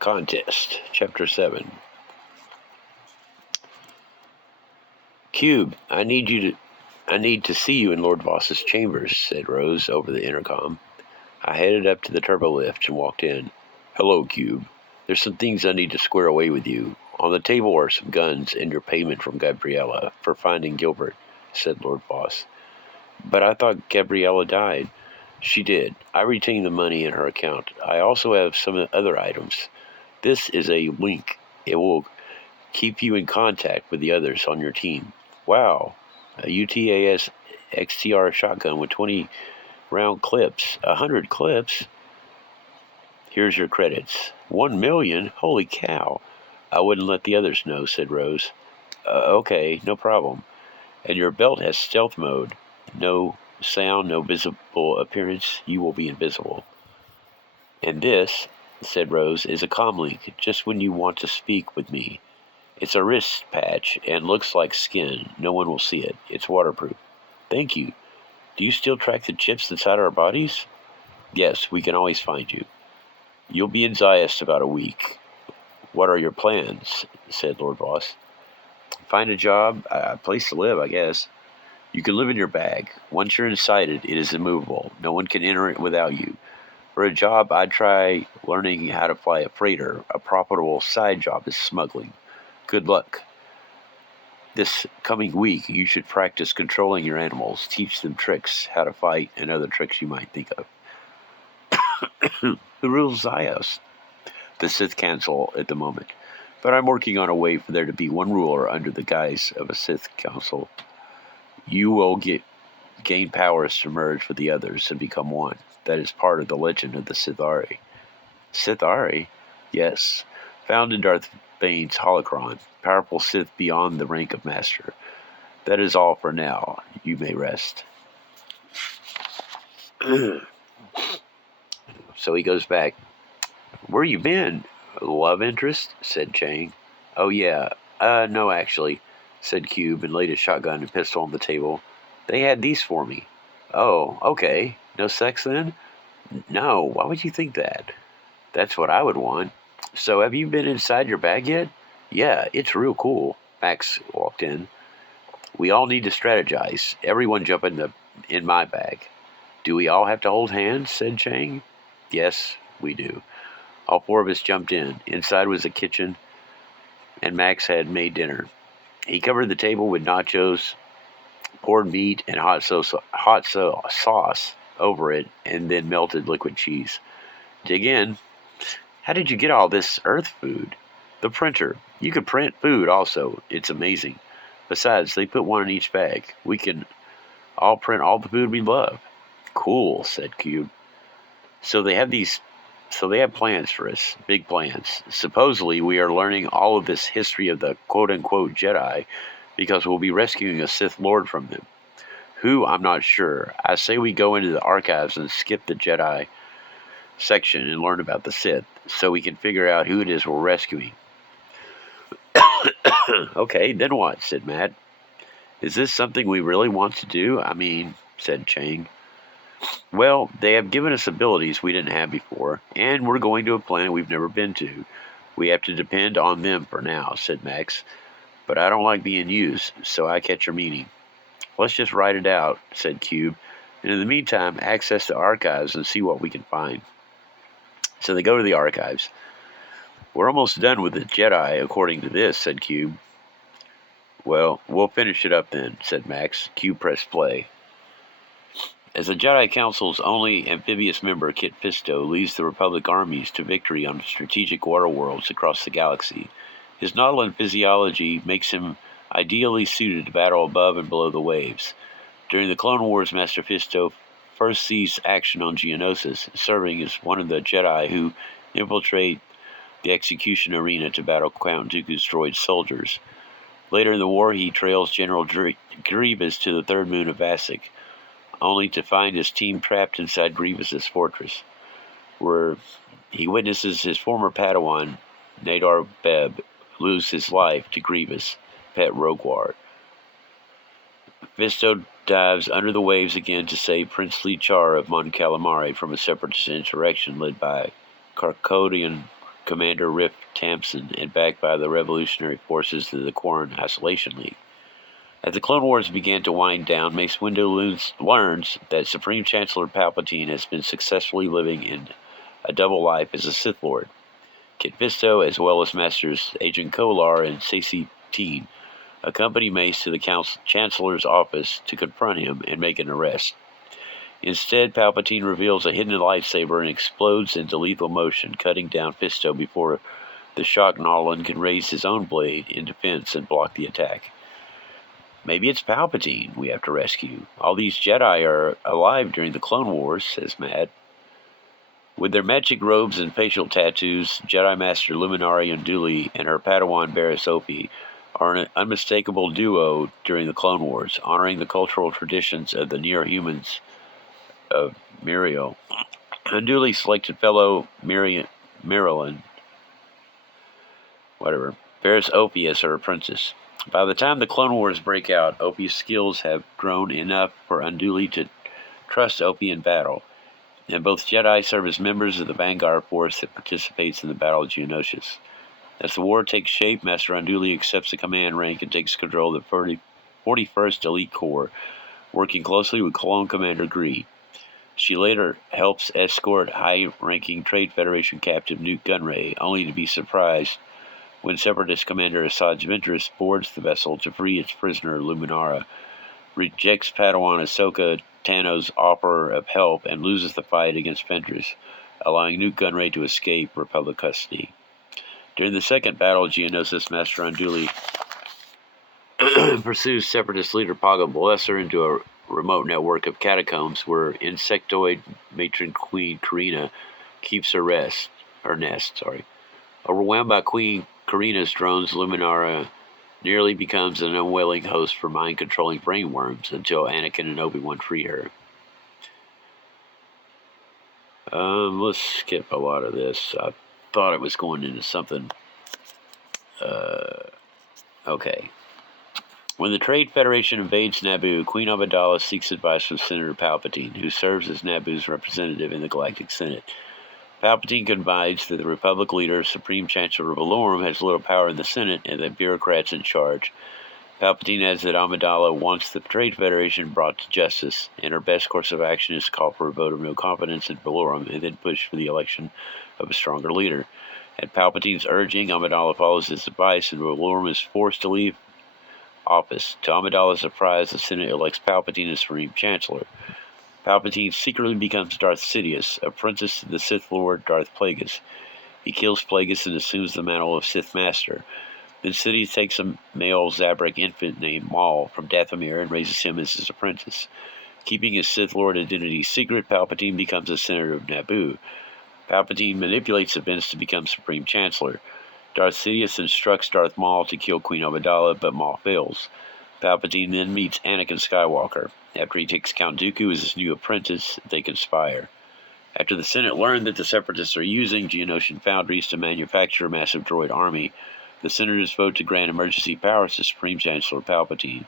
Contest, Chapter 7. Cube, I need to see you in Lord Voss's chambers, said Rose over the intercom. I headed up to the turbo lift and walked in. Hello, Cube. There's some things I need to square away with you. On the table are some guns and your payment from Gabriella for finding Gilbert, said Lord Voss. But I thought Gabriella died. She did. I retained the money in her account. I also have some other items. This is a link. It will keep you in contact with the others on your team. Wow. A UTAS XTR shotgun with 20 round clips. 100 clips? Here's your credits. 1 million? Holy cow. I wouldn't let the others know, said Rose. Okay, no problem. And your belt has stealth mode. No sound, no visible appearance. You will be invisible. And this, said Rose, is a comlink, just when you want to speak with me. It's a wrist patch and looks like skin. No one will see it. It's waterproof. Thank you. Do you still track the chips inside our bodies? Yes, we can always find you. You'll be in Zayas about a week. What are your plans? Said Lord Voss. Find a job, a place to live, I guess. You can live in your bag. Once you're inside it, it is immovable. No one can enter it without you. For a job, I'd try learning how to fly a freighter. A profitable side job is smuggling. Good luck. This coming week, you should practice controlling your animals, teach them tricks, how to fight, and other tricks you might think of. Who rules Zayas? The Sith Council at the moment. But I'm working on a way for there to be one ruler under the guise of a Sith Council. You will gain powers to merge with the others and become one. That is part of the legend of the Sithari. Sithari? Yes. Found in Darth Bane's holocron. Powerful Sith beyond the rank of Master. That is all for now. You may rest. So he goes back. Where you been? Love interest? Said Chang. Oh yeah. No actually, said Cube and laid his shotgun and pistol on the table. They had these for me. Oh, okay. No sex then? No, why would you think that? That's what I would want. So have you been inside your bag yet? Yeah, it's real cool. Max walked in. We all need to strategize. Everyone jump in my bag. Do we all have to hold hands? Said Chang. Yes, we do. All four of us jumped in. Inside was a kitchen, and Max had made dinner. He covered the table with nachos, poured meat and hot sauce over it, and then melted liquid cheese. Dig in. How did you get all this Earth food? The printer. You can print food also. It's amazing. Besides, they put one in each bag. We can all print all the food we love. Cool, said Cube. So they have plans for us, big plans. Supposedly, we are learning all of this history of the quote-unquote Jedi because we'll be rescuing a Sith Lord from them. Who, I'm not sure. I say we go into the archives and skip the Jedi section and learn about the Sith so we can figure out who it is we're rescuing. Okay, then what? Said Matt. Is this something we really want to do? I mean, said Chang. Well, they have given us abilities we didn't have before, and we're going to a planet we've never been to. We have to depend on them for now, said Max. But I don't like being used, so I catch your meaning. Let's just write it out, said Cube, and in the meantime, access the archives and see what we can find. So they go to the archives. We're almost done with the Jedi, according to this, said Cube. Well, we'll finish it up then, said Max. Cube pressed play. As the Jedi Council's only amphibious member, Kit Fisto leads the Republic armies to victory on strategic water worlds across the galaxy. His Nautolan physiology makes him ideally suited to battle above and below the waves. During the Clone Wars, Master Fisto first sees action on Geonosis, serving as one of the Jedi who infiltrate the execution arena to battle Count Dooku's droid soldiers. Later in the war, he trails General Grievous to the third moon of Vasek, only to find his team trapped inside Grievous's fortress, where he witnesses his former Padawan, Nadar Beb, lose his life to Grievous, Pet Roguar. Fisto dives under the waves again to save Princely Char of Mon Calamari from a separatist insurrection led by Carcodian Commander Rip Tamson and backed by the revolutionary forces of the Quarren Isolation League. As the Clone Wars began to wind down, Mace Windu learns that Supreme Chancellor Palpatine has been successfully living in a double life as a Sith Lord. Kit Fisto, as well as Masters Agent Kolar and Saesee Tiin, accompany Mace to the Chancellor's office to confront him and make an arrest. Instead, Palpatine reveals a hidden lightsaber and explodes into lethal motion, cutting down Fisto before the shocked Nautolan can raise his own blade in defense and block the attack. Maybe it's Palpatine we have to rescue. All these Jedi are alive during the Clone Wars, says Matt. With their magic robes and facial tattoos, Jedi Master Luminara Unduli and her Padawan Barriss Offee are an unmistakable duo during the Clone Wars, honoring the cultural traditions of the near-humans of Muriel. Unduli selected fellow Marilyn, Barriss Offee as her apprentice. By the time the Clone Wars break out, Offee's skills have grown enough for Unduli to trust Offee in battle, and both Jedi serve as members of the Vanguard force that participates in the Battle of Geonosis. As the war takes shape, Master Unduli accepts the command rank and takes control of the 41st Elite Corps, working closely with Clone Commander Gree. She later helps escort high-ranking Trade Federation captive Nute Gunray, only to be surprised when Separatist Commander Asajj Ventress boards the vessel to free its prisoner Luminara, rejects Padawan Ahsoka Tano's offer of help, and loses the fight against Ventress, allowing Nute Gunray to escape Republic custody. During the second Battle of Geonosis, Master Unduli pursues Separatist leader Paga Blesser into a remote network of catacombs where insectoid matron Queen Karina keeps her nest. Overwhelmed by Queen Karina's drones, Luminara nearly becomes an unwilling host for mind-controlling brainworms until Anakin and Obi-Wan free her. Let's skip a lot of this. I thought it was going into something. Okay. When the Trade Federation invades Naboo, Queen Amidala seeks advice from Senator Palpatine, who serves as Naboo's representative in the Galactic Senate. Palpatine confides that the Republic leader, Supreme Chancellor Valorum, has little power in the Senate and that bureaucrats in charge. Palpatine adds that Amidala wants the Trade Federation brought to justice, and her best course of action is to call for a vote of no confidence in Valorum and then push for the election of a stronger leader. At Palpatine's urging, Amidala follows his advice, and Valorum is forced to leave office. To Amidala's surprise, the Senate elects Palpatine as Supreme Chancellor. Palpatine secretly becomes Darth Sidious, apprentice to the Sith Lord Darth Plagueis. He kills Plagueis and assumes the mantle of Sith Master. Then Sidious takes a male Zabrak infant named Maul from Dathomir and raises him as his apprentice. Keeping his Sith Lord identity secret, Palpatine becomes a senator of Naboo. Palpatine manipulates events to become Supreme Chancellor. Darth Sidious instructs Darth Maul to kill Queen Amidala, but Maul fails. Palpatine then meets Anakin Skywalker. After he takes Count Dooku as his new apprentice, they conspire. After the Senate learned that the Separatists are using Geonosian foundries to manufacture a massive droid army, the Senators vote to grant emergency powers to Supreme Chancellor Palpatine.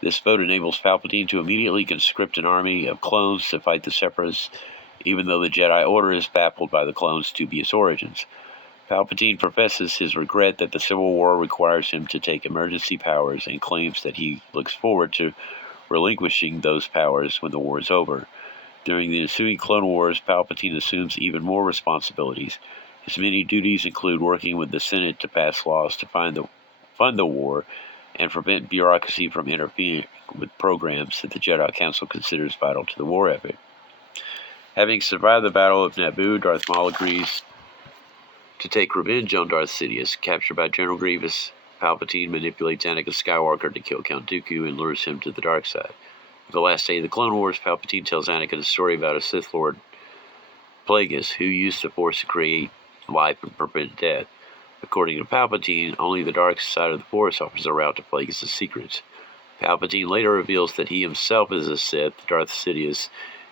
This vote enables Palpatine to immediately conscript an army of clones to fight the Separatists, even though the Jedi Order is baffled by the clones' dubious origins. Palpatine professes his regret that the Civil War requires him to take emergency powers and claims that he looks forward to relinquishing those powers when the war is over. During the ensuing Clone Wars, Palpatine assumes even more responsibilities. His many duties include working with the Senate to pass laws to fund the war and prevent bureaucracy from interfering with programs that the Jedi Council considers vital to the war effort. Having survived the Battle of Naboo, Darth Maul agrees to take revenge on Darth Sidious. Captured by General Grievous, Palpatine manipulates Anakin Skywalker to kill Count Dooku and lures him to the dark side. On the last day of the Clone Wars, Palpatine tells Anakin a story about a Sith Lord, Plagueis, who used the Force to create life and prevent death. According to Palpatine, only the dark side of the Force offers a route to Plagueis' secrets. Palpatine later reveals that he himself is a Sith, Darth Sidious,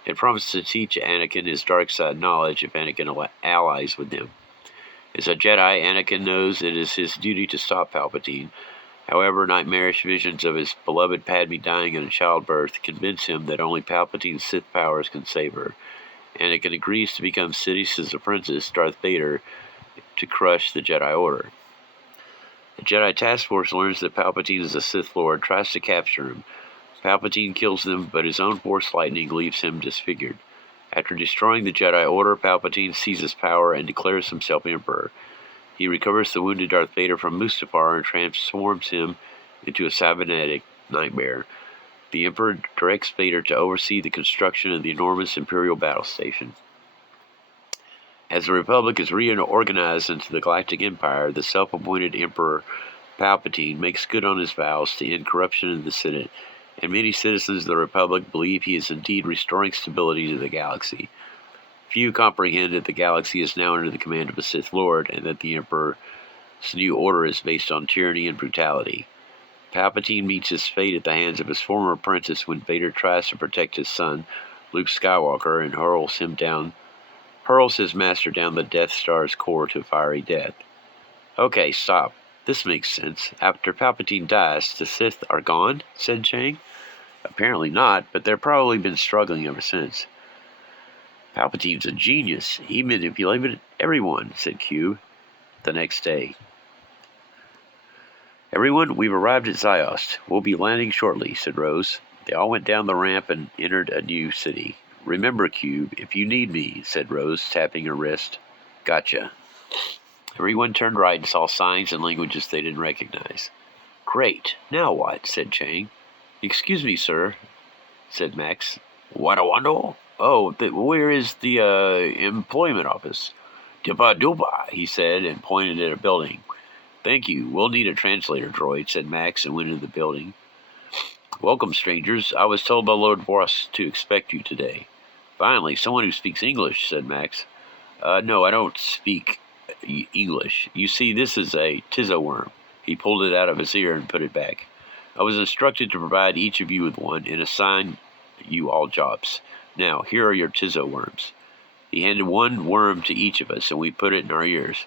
and promises to teach Anakin his dark side knowledge if Anakin allies with him. As a Jedi, Anakin knows it is his duty to stop Palpatine. However, nightmarish visions of his beloved Padme dying in childbirth convince him that only Palpatine's Sith powers can save her. Anakin agrees to become Sidious's apprentice, Darth Vader, to crush the Jedi Order. The Jedi Task Force learns that Palpatine is a Sith Lord, tries to capture him. Palpatine kills them, but his own Force lightning leaves him disfigured. After destroying the Jedi Order, Palpatine seizes power and declares himself Emperor. He recovers the wounded Darth Vader from Mustafar and transforms him into a cybernetic nightmare. The Emperor directs Vader to oversee the construction of the enormous Imperial battle station. As the Republic is reorganized into the Galactic Empire, the self-appointed Emperor Palpatine makes good on his vows to end corruption in the Senate, and many citizens of the Republic believe he is indeed restoring stability to the galaxy. Few comprehend that the galaxy is now under the command of a Sith Lord, and that the Emperor's new order is based on tyranny and brutality. Palpatine meets his fate at the hands of his former apprentice when Vader tries to protect his son, Luke Skywalker, and hurls his master down the Death Star's core to fiery death. Okay, stop. This makes sense. After Palpatine dies, the Sith are gone, said Chang. Apparently not, but they've probably been struggling ever since. Palpatine's a genius. He manipulated everyone, said Cube. The next day. Everyone, we've arrived at Ziost. We'll be landing shortly, said Rose. They all went down the ramp and entered a new city. Remember, Cube, if you need me, said Rose, tapping her wrist. Gotcha. Everyone turned right and saw signs and languages they didn't recognize. Great. Now what? Said Chang. Excuse me, sir, said Max. Wadawando? Oh, where is the employment office? Dipa-dupa, he said, and pointed at a building. Thank you. We'll need a translator droid, said Max, and went into the building. Welcome, strangers. I was told by Lord Voss to expect you today. Finally, someone who speaks English, said Max. No, I don't speak English. You see, this is a Tizo worm. He pulled it out of his ear and put it back. I was instructed to provide each of you with one and assign you all jobs. Now, here are your Tizo worms. He handed one worm to each of us, and we put it in our ears.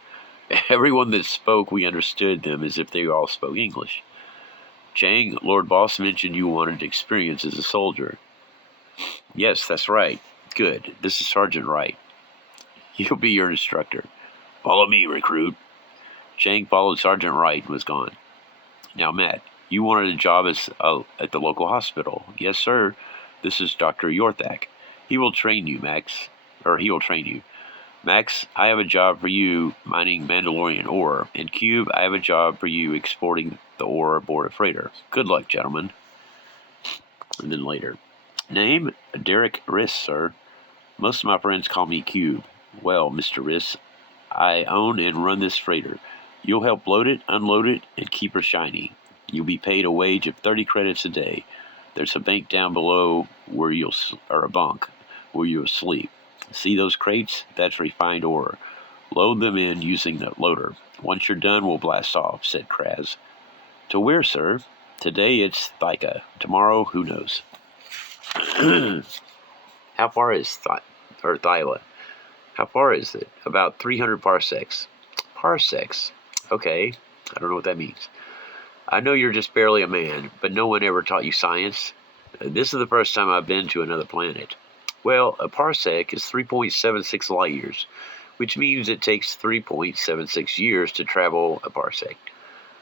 Everyone that spoke, we understood them as if they all spoke English. Chang, Lord Boss mentioned you wanted experience as a soldier. Yes, that's right. Good. This is Sergeant Wright. He'll be your instructor. Follow me, recruit. Chang followed Sergeant Wright and was gone. Now, Matt, you wanted a job at the local hospital. Yes, sir. This is Dr. Yorthak. He will train you, Max. He will train you. Max, I have a job for you mining Mandalorian ore, and Cube, I have a job for you exporting the ore aboard a freighter. Good luck, gentlemen. And then later. Name? Derek Riss, sir. Most of my friends call me Cube. Well, Mr. Riss, I own and run this freighter. You'll help load it, unload it, and keep her shiny. You'll be paid a wage of 30 credits a day. There's a bank down below or a bunk where you'll sleep. See those crates? That's refined ore. Load them in using the loader. Once you're done, we'll blast off, said Kraz. To where, sir? Today it's Thika. Tomorrow, who knows? How far is Thyla? How far is it? About 300 parsecs. Parsecs? Okay. I don't know what that means. I know you're just barely a man, but no one ever taught you science. This is the first time I've been to another planet. Well, a parsec is 3.76 light years, which means it takes 3.76 years to travel a parsec.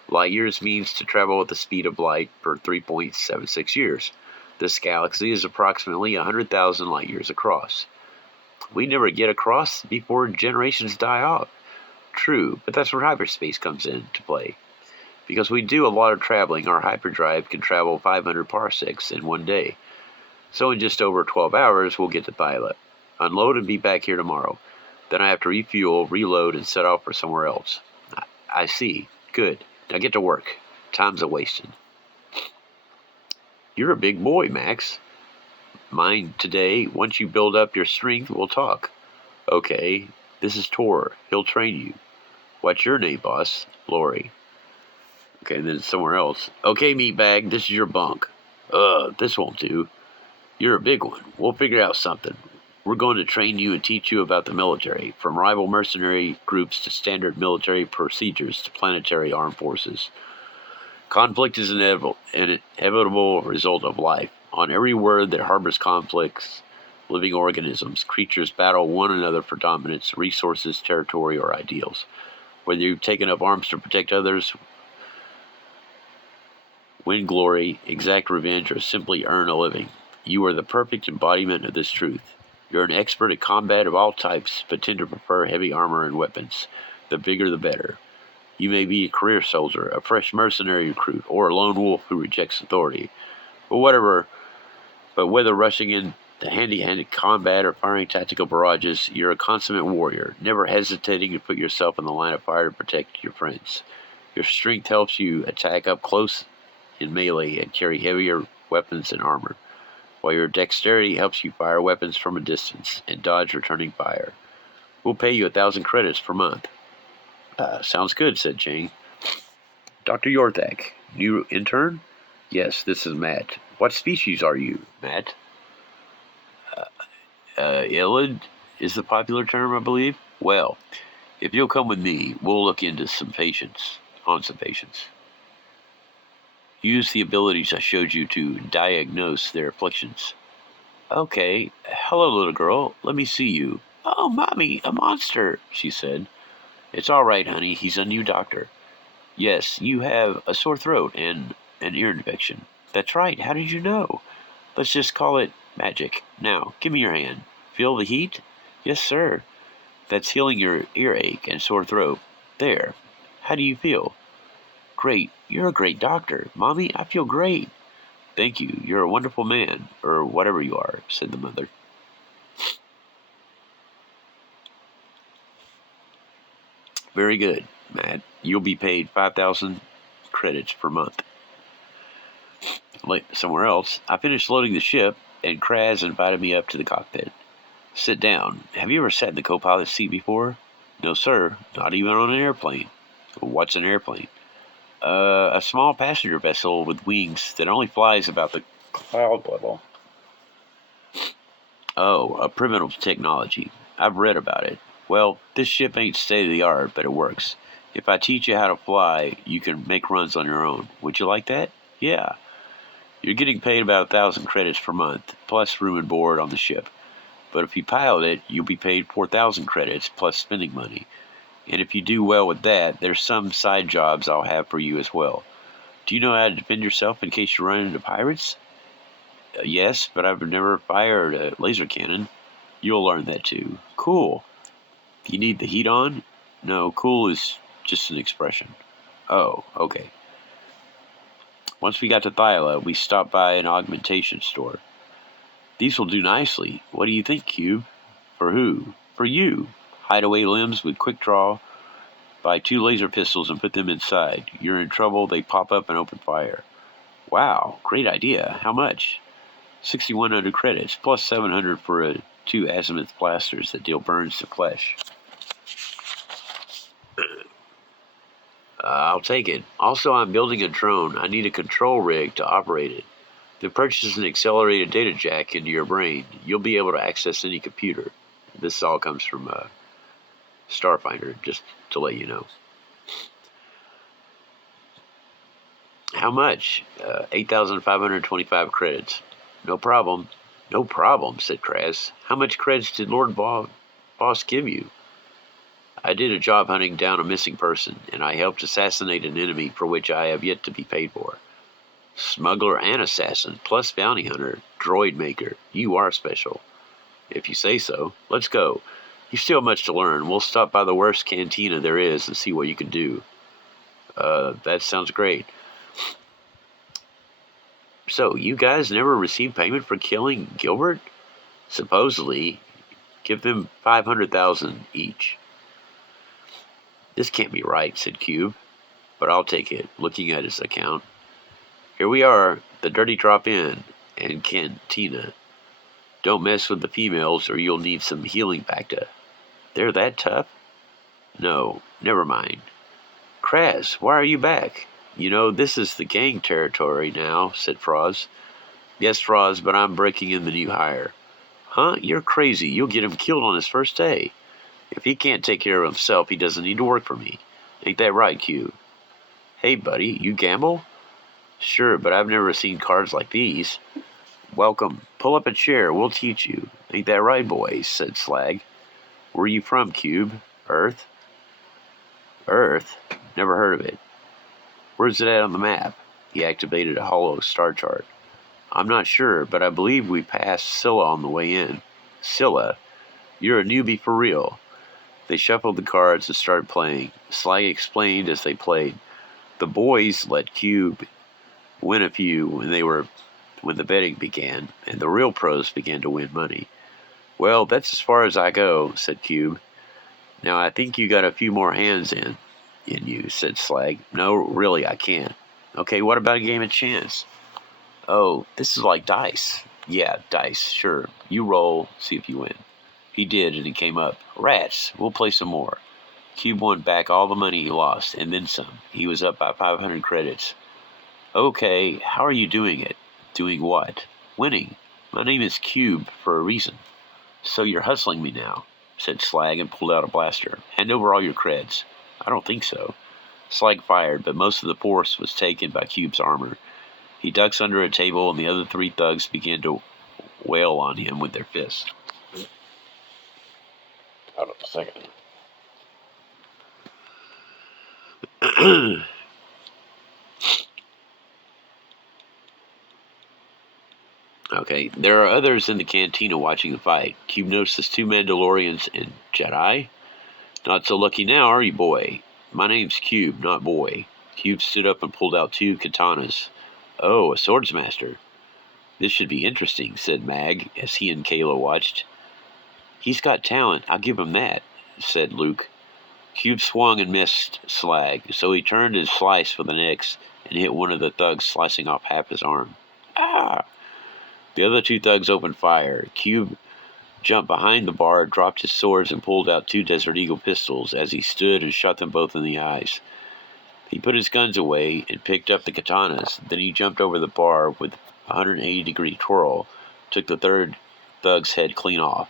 Light years means to travel at the speed of light for 3.76 years. This galaxy is approximately 100,000 light years across. We never get across before generations die off. True, but that's where hyperspace comes into play. Because we do a lot of traveling, our hyperdrive can travel 500 parsecs in one day. So in just over 12 hours, we'll get to Thyla. Unload and be back here tomorrow. Then I have to refuel, reload, and set off for somewhere else. I see. Good. Now get to work. Time's a-wasting. You're a big boy, Max. Mind today. Once you build up your strength, we'll talk. Okay. This is Tor. He'll train you. What's your name, boss? Lori. Okay, and then somewhere else. Okay, meatbag, this is your bunk. This won't do. You're a big one. We'll figure out something. We're going to train you and teach you about the military, from rival mercenary groups to standard military procedures to planetary armed forces. Conflict is an inevitable result of life. On every world that harbors conflicts, living organisms, creatures battle one another for dominance, resources, territory, or ideals. Whether you've taken up arms to protect others, win glory, exact revenge, or simply earn a living, you are the perfect embodiment of this truth. You're an expert at combat of all types, but tend to prefer heavy armor and weapons. The bigger the better. You may be a career soldier, a fresh mercenary recruit, or a lone wolf who rejects authority. But whether rushing into handy-handed combat or firing tactical barrages, you're a consummate warrior, never hesitating to put yourself in the line of fire to protect your friends. Your strength helps you attack up close in melee and carry heavier weapons and armor, while your dexterity helps you fire weapons from a distance and dodge returning fire. We'll pay you 1,000 credits per month. Sounds good, said Chang. Dr. Yorthak, new intern? Yes, this is Matt. What species are you, Matt? Illid is the popular term, I believe. Well, if you'll come with me, we'll look into some patients. Use the abilities I showed you to diagnose their afflictions. Okay. Hello, little girl. Let me see you. Oh, Mommy, a monster, she said. It's all right, honey. He's a new doctor. Yes, you have a sore throat and an ear infection. That's right. How did you know? Let's just call it magic. Now, give me your hand. Feel the heat? Yes, sir. That's healing your earache and sore throat. There. How do you feel? Great. You're a great doctor. Mommy, I feel great. Thank you. You're a wonderful man, or whatever you are, said the mother. Very good, Matt. You'll be paid 5,000 credits per month. Somewhere else, I finished loading the ship, and Kraz invited me up to the cockpit. Sit down. Have you ever sat in the co-pilot's seat before? No, sir. Not even on an airplane. What's an airplane? A small passenger vessel with wings that only flies about the cloud level. Oh, a primitive technology. I've read about it. Well, this ship ain't state-of-the-art, but it works. If I teach you how to fly, you can make runs on your own. Would you like that? Yeah. You're getting paid about 1,000 credits per month, plus room and board on the ship. But if you pilot it, you'll be paid 4,000 credits, plus spending money. And if you do well with that, there's some side jobs I'll have for you as well. Do you know how to defend yourself in case you run into pirates? Yes, but I've never fired a laser cannon. You'll learn that too. Cool. You need the heat on? No, cool is just an expression. Oh, okay. Once we got to Thyla, we stopped by an augmentation store. These will do nicely. What do you think, Cube? For who? For you. Hide away limbs with quick draw. Buy 2 laser pistols and put them inside. You're in trouble, they pop up and open fire. Wow, great idea. How much? 6,100 credits, plus 700 for 2 azimuth blasters that deal burns to flesh. I'll take it. Also, I'm building a drone. I need a control rig to operate it. Then purchase an accelerated data jack into your brain. You'll be able to access any computer. This all comes from Starfinder, just to let you know. How much? 8,525 credits. No problem. No problem, said Kraz. How much credits did Lord Boss give you? I did a job hunting down a missing person, and I helped assassinate an enemy for which I have yet to be paid for. Smuggler and assassin, plus bounty hunter, droid maker. You are special. If you say so. Let's go. You still have much to learn. We'll stop by the worst cantina there is and see what you can do. That sounds great. So, you guys never received payment for killing Gilbert? Supposedly. Give them 500,000 each. This can't be right, said Cube, but I'll take it, looking at his account. Here we are, the Dirty Drop-In and Cantina. Don't mess with the females or you'll need some healing Bacta. They're that tough? No, never mind. Kraz, why are you back? You know, this is the gang territory now, said Froz. Yes, Froz, but I'm breaking in the new hire. Huh? You're crazy. You'll get him killed on his first day. If he can't take care of himself, he doesn't need to work for me. Ain't that right, Q? Hey, buddy, you gamble? Sure, but I've never seen cards like these. Welcome. Pull up a chair. We'll teach you. Ain't that right, boys? Said Slag. Where you from, Cube? Earth? Earth? Never heard of it. Where's it at on the map? He activated a hollow star chart. I'm not sure, but I believe we passed Scylla on the way in. Scylla? You're a newbie for real. They shuffled the cards and started playing. Slag explained as they played. The boys let Cube win a few when the betting began, and the real pros began to win money. Well, that's as far as I go, said Cube. Now I think you got a few more hands in you, said Slag. No, really, I can't. Okay, what about a game of chance? Oh, this is like dice. Yeah, dice, sure. You roll, see if you win. He did, and it came up. Rats, we'll play some more. Cube won back all the money he lost, and then some. He was up by 500 credits. Okay, how are you doing it? Doing what? Winning. My name is Cube for a reason. So you're hustling me now, said Slag and pulled out a blaster. Hand over all your creds. I don't think so. Slag fired, but most of the force was taken by Cube's armor. He ducks under a table, and the other three thugs began to wail on him with their fists. Hold on a second. Okay, there are others in the cantina watching the fight. Cube notices 2 Mandalorians and Jedi. Not so lucky now, are you, boy? My name's Cube, not boy. Cube stood up and pulled out 2 katanas. Oh, a swordsmaster. This should be interesting, said Mag, as he and Kayla watched. He's got talent, I'll give him that, said Luke. Cube swung and missed Slag, so he turned and sliced with an axe and hit one of the thugs, slicing off half his arm. Ah! The other 2 thugs opened fire. Cube jumped behind the bar, dropped his swords, and pulled out 2 Desert Eagle pistols as he stood and shot them both in the eyes. He put his guns away and picked up the katanas. Then he jumped over the bar with a 180-degree twirl, took the third thug's head clean off.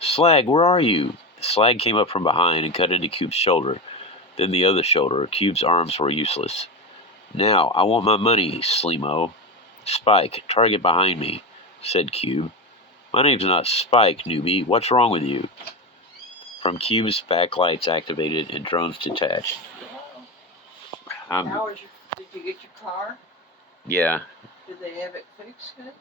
Slag, where are you? Slag came up from behind and cut into Cube's shoulder, then the other shoulder. Cube's arms were useless. Now, I want my money, Slimo. Spike, target behind me, said Cube. My name's not Spike, newbie. What's wrong with you? From Cube's backlights activated and drones detached. Did you get your car? Yeah. Did they have it fixed good?